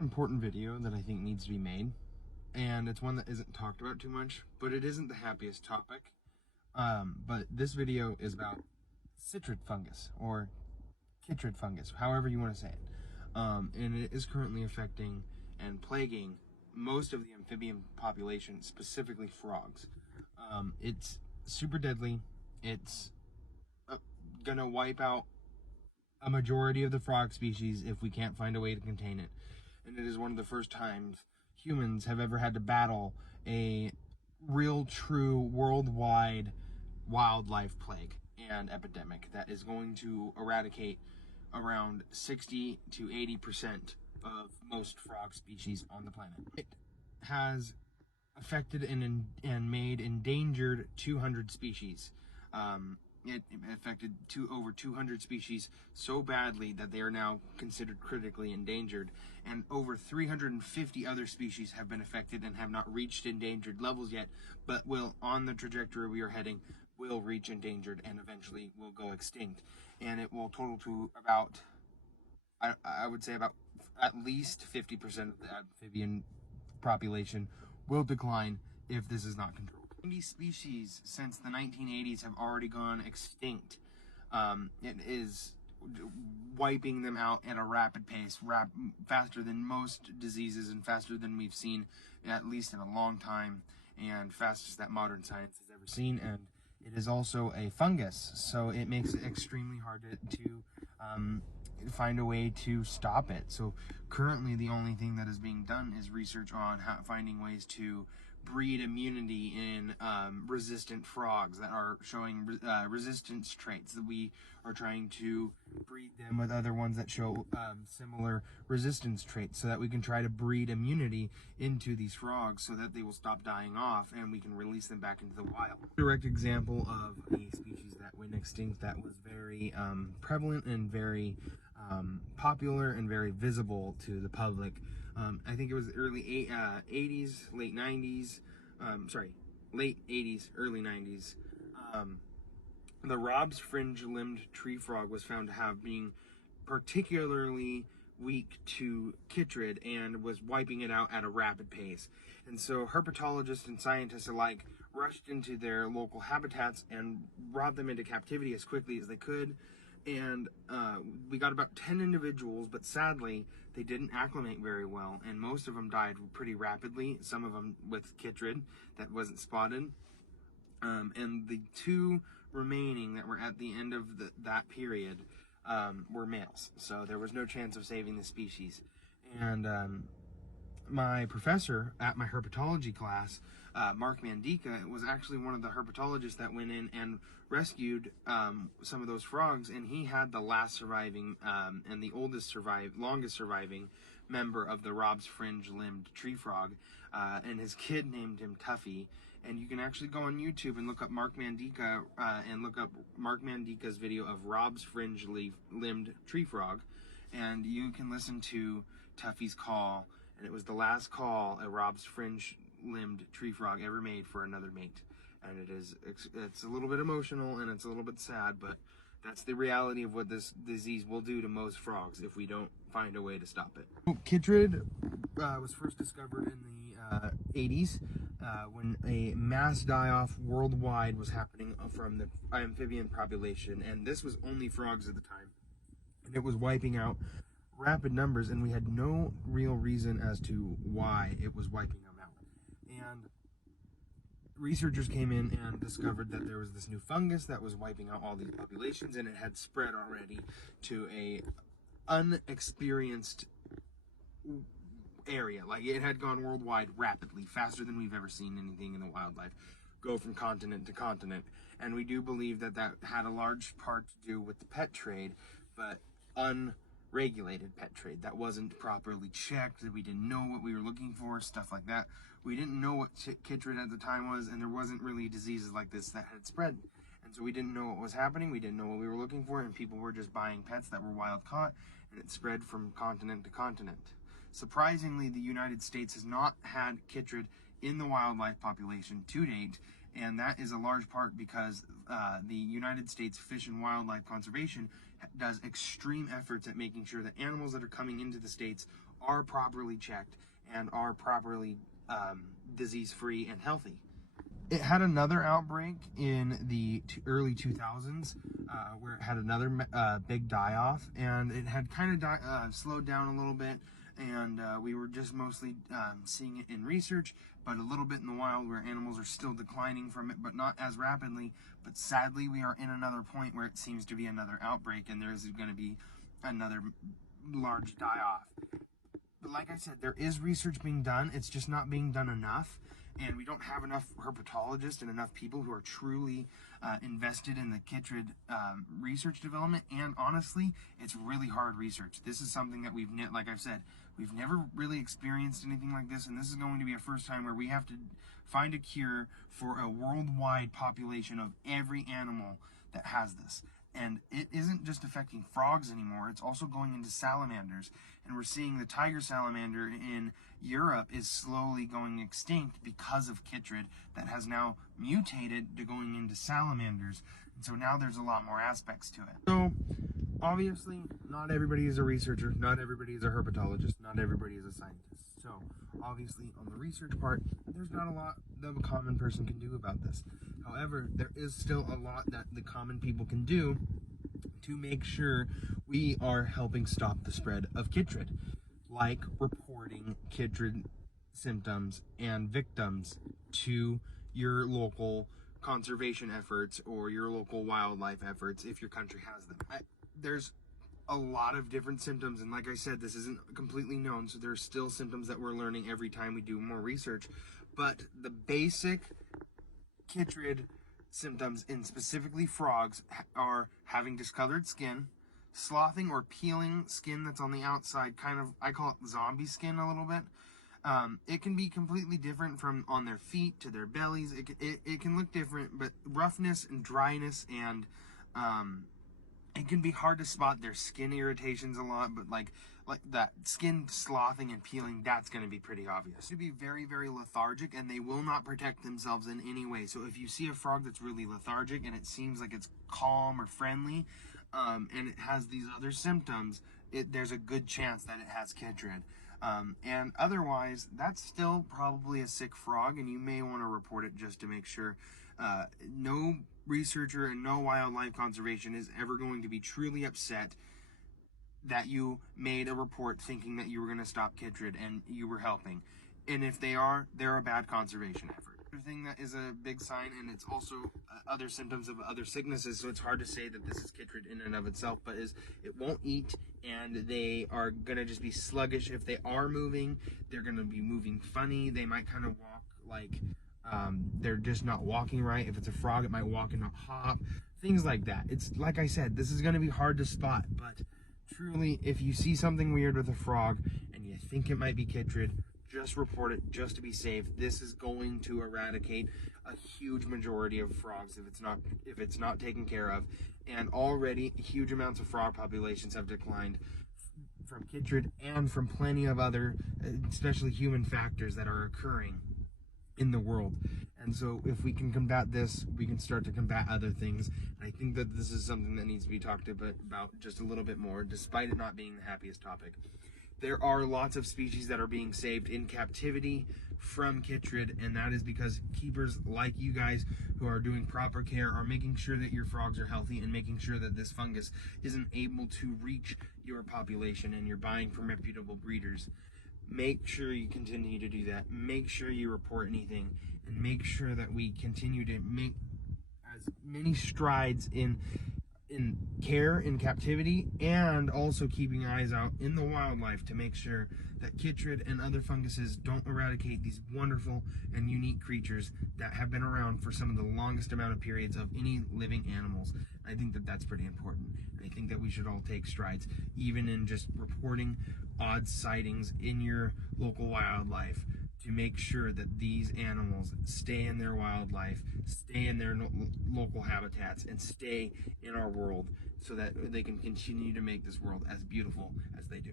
important video that I think needs to be made, and it's one that isn't talked about too much, but it isn't the happiest topic. But this video is about Chytrid fungus, or Chytrid fungus, however you want to say it. And it is currently affecting and plaguing most of the amphibian population, specifically frogs. It's super deadly. It's gonna wipe out a majority of the frog species if we can't find a way to contain it. And it is one of the first times humans have ever had to battle a real, true, worldwide wildlife plague and epidemic that is going to eradicate around 60 to 80% of most frog species on the planet. It has affected and made endangered 200 species. It affected over 200 species so badly that they are now considered critically endangered, and over 350 other species have been affected and have not reached endangered levels yet, but will, on the trajectory we are heading, will reach endangered and eventually will go extinct. And it will total to about, I would say about at least 50% of the amphibian population will decline if this is not controlled. 90 species since the 1980s have already gone extinct. It is wiping them out at a rapid pace, faster than most diseases and faster than we've seen at least in a long time, and fastest that modern science has ever seen. And it is also a fungus, so it makes it extremely hard to find a way to stop it. So currently the only thing that is being done is research on finding ways to breed immunity in resistant frogs that are showing resistance traits. That we are trying to breed them with other ones that show similar resistance traits, so that we can try to breed immunity into these frogs so that they will stop dying off and we can release them back into the wild. Direct example of a species that went extinct that was very prevalent and very popular and very visible to the public. I think it was the early 80s, late 90s, late 80s, early 90s. The Rob's fringe-limbed tree frog was found to have being particularly weak to Chytrid and was wiping it out at a rapid pace. And so herpetologists and scientists alike rushed into their local habitats and brought them into captivity as quickly as they could. And we got about 10 individuals, but sadly they didn't acclimate very well, and most of them died pretty rapidly, some of them with Chytrid that wasn't spotted. And the two remaining that were at the end of that period were males, so there was no chance of saving the species. And my professor at my herpetology class, Mark Mandika, was actually one of the herpetologists that went in and rescued some of those frogs, and he had the last surviving and the longest surviving member of the Rob's fringe-limbed tree frog, and his kid named him Tuffy. And you can actually go on YouTube and look up Mark Mandika and look up Mark Mandika's video of Rob's fringe-limbed tree frog, and you can listen to Tuffy's call. And it was the last call a Rob's fringe-limbed tree frog ever made for another mate. And it's a little bit emotional and it's a little bit sad, but that's the reality of what this disease will do to most frogs if we don't find a way to stop it. Chytrid was first discovered in the 80s when a mass die-off worldwide was happening from the amphibian population, and this was only frogs at the time. And it was wiping out rapid numbers, and we had no real reason as to why it was wiping them out. And researchers came in and discovered that there was this new fungus that was wiping out all these populations, and it had spread already to a unexperienced area. Like, it had gone worldwide rapidly, faster than we've ever seen anything in the wildlife go from continent to continent. And we do believe that that had a large part to do with the pet trade, but unregulated pet trade that wasn't properly checked, that we didn't know what we were looking for, stuff like that. We didn't know what Chytrid at the time was, and there wasn't really diseases like this that had spread. And so we didn't know what was happening, we didn't know what we were looking for, and people were just buying pets that were wild caught, and it spread from continent to continent. Surprisingly, the United States has not had Chytrid in the wildlife population to date, and that is a large part because the United States Fish and Wildlife Conservation does extreme efforts at making sure that animals that are coming into the States are properly checked and are properly disease-free and healthy. It had another outbreak in the early 2000s where it had another big die-off, and it had kind of slowed down a little bit, and we were just mostly seeing it in research, but a little bit in the wild where animals are still declining from it, but not as rapidly. But sadly, we are in another point where it seems to be another outbreak, and there's going to be another large die-off. But like I said, there is research being done. It's just not being done enough. And we don't have enough herpetologists and enough people who are truly invested in the Chytrid research development. And honestly, it's really hard research. This is something that like I've said, we've never really experienced anything like this. And this is going to be a first time where we have to find a cure for a worldwide population of every animal that has this. And it isn't just affecting frogs anymore, it's also going into salamanders. And we're seeing the tiger salamander in Europe is slowly going extinct because of Chytrid that has now mutated to going into salamanders. And so now there's a lot more aspects to it. So obviously, not everybody is a researcher, not everybody is a herpetologist, not everybody is a scientist. So obviously on the research part, there's not a lot that a common person can do about this. However, there is still a lot that the common people can do to make sure we are helping stop the spread of Chytrid, like reporting Chytrid symptoms and victims to your local conservation efforts or your local wildlife efforts if your country has them. There's a lot of different symptoms, and like I said, this isn't completely known, so there's still symptoms that we're learning every time we do more research. But the basic Chytrid symptoms in specifically frogs are having discolored skin, sloughing or peeling skin that's on the outside, kind of, I call it zombie skin a little bit. It can be completely different from on their feet to their bellies. It can look different, but roughness and dryness, and it can be hard to spot their skin irritations a lot, but like that skin sloughing and peeling, that's going to be pretty obvious. To be very, very lethargic, and they will not protect themselves in any way. So if you see a frog that's really lethargic and it seems like it's calm or friendly, and it has these other symptoms, there's a good chance that it has Chytrid. And otherwise, that's still probably a sick frog, and you may want to report it just to make sure. No researcher and no wildlife conservation is ever going to be truly upset that you made a report thinking that you were going to stop Chytrid and you were helping. And if they are, they're a bad conservation effort. Another thing that is a big sign, and it's also other symptoms of other sicknesses, so it's hard to say that this is Chytrid in and of itself, but is it won't eat, and they are going to just be sluggish. If they are moving, they're going to be moving funny. They might kind of walk like they're just not walking right. If it's a frog, it might walk and not hop. Things like that. It's like I said, this is going to be hard to spot, but truly, if you see something weird with a frog and you think it might be Chytrid, just report it just to be safe. This is going to eradicate a huge majority of frogs if it's not taken care of. And already huge amounts of frog populations have declined from Chytrid and from plenty of other, especially human factors that are occurring in the world. And so if we can combat this, we can start to combat other things. And I think that this is something that needs to be talked about just a little bit more, despite it not being the happiest topic. There are lots of species that are being saved in captivity from Chytrid, and that is because keepers like you guys who are doing proper care are making sure that your frogs are healthy and making sure that this fungus isn't able to reach your population, and you're buying from reputable breeders. Make sure you continue to do that. Make sure you report anything, and make sure that we continue to make as many strides in care in captivity, and also keeping eyes out in the wildlife to make sure that Chytrid and other funguses don't eradicate these wonderful and unique creatures that have been around for some of the longest amount of periods of any living animals. I think that that's pretty important. I think that we should all take strides, even in just reporting odd sightings in your local wildlife, to make sure that these animals stay in their wildlife, stay in their local habitats, and stay in our world so that they can continue to make this world as beautiful as they do.